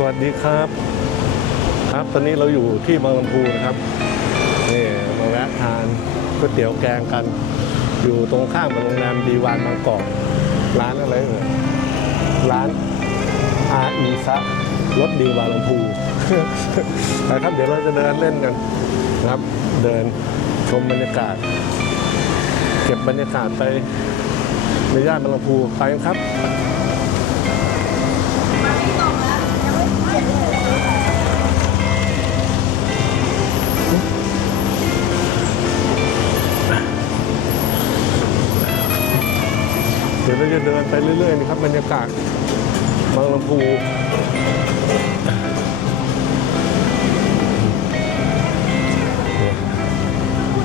สวัสดีครับ ครับตอนนี้เราอยู่ที่บางลำพูนะครับนี่มาแวะทานก๋วยเตี๋ยวแกงกัน อยู่ตรงข้ามกับโรงแรมดีวานบางกอกร้านอะไรเอ่ยร้านอาอีซะรถดีวานลำพูนะครับเดี๋ยวเราจะเดินเล่นกันนะครับ เดินชมบรรยากาศ เก็บบรรยากาศไปในย่านบางลำพูไปกันครับ ดี๋ยวเราจะเดินไปเรื่อยๆนะครับบรรยากาศบางลำพู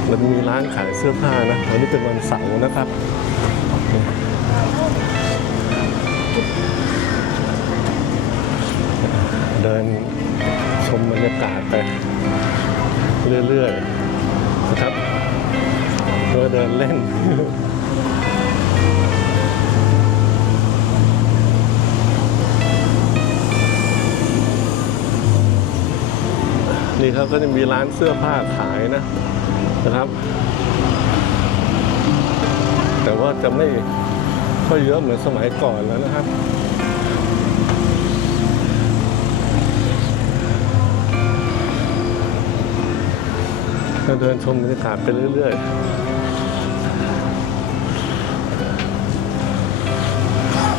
มันมีร้านขายเสื้อผ้านะวันนี้เป็นวันเสาร์นะครับเดินชมบรรยากาศไปเรื่อยๆนะครับเพื่อเดินเล่น นี่ครับก็จะมีร้านเสื้อผ้าขายนะนะครับ แต่ว่าจะไม่ค่อยเยอะเหมือนสมัยก่อนแล้วนะครับก็เดินชมบรรยากาศไปเรื่อยๆ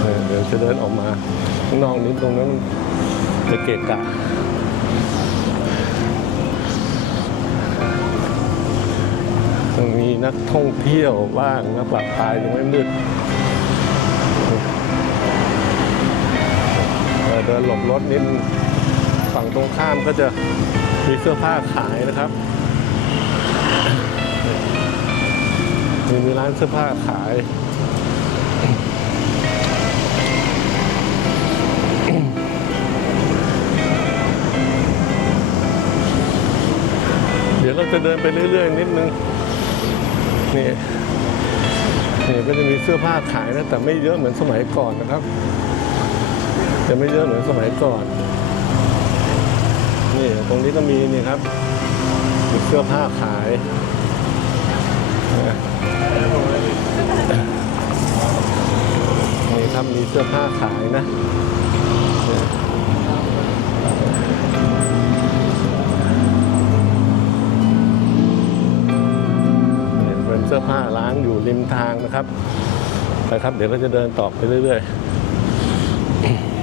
เออเดี๋ยวจะเดินออกมาข้างนอกนิดตรงนั้นมันจะเกะกะ นักท่องเที่ยวบ้างนะปรับปลายยังไม่มืดเออเดินหลบรถนิดฝั่งตรงข้ามก็จะมีเสื้อผ้าขายนะครับ มีมีร้านเสื้อผ้าขายเดี๋ยวเราจะเดินไปเรื่อย ๆ นิดนึง นี่นี่ก็จะมีเสื้อผ้าขายนะแต่ไม่เยอะเหมือนสมัยก่อนนะครับ จะไม่เยอะเหมือนสมัยก่อน นี่ตรงนี้ก็มีนี่ครับมีเสื้อผ้าขายนะนี่ครับมีเสื้อผ้าขายนะ สื้อผ้าร้านอยู่ริมทางนะครับไปครับ เดี๋ยวก็จะเดินต่อไปเรื่อย ๆ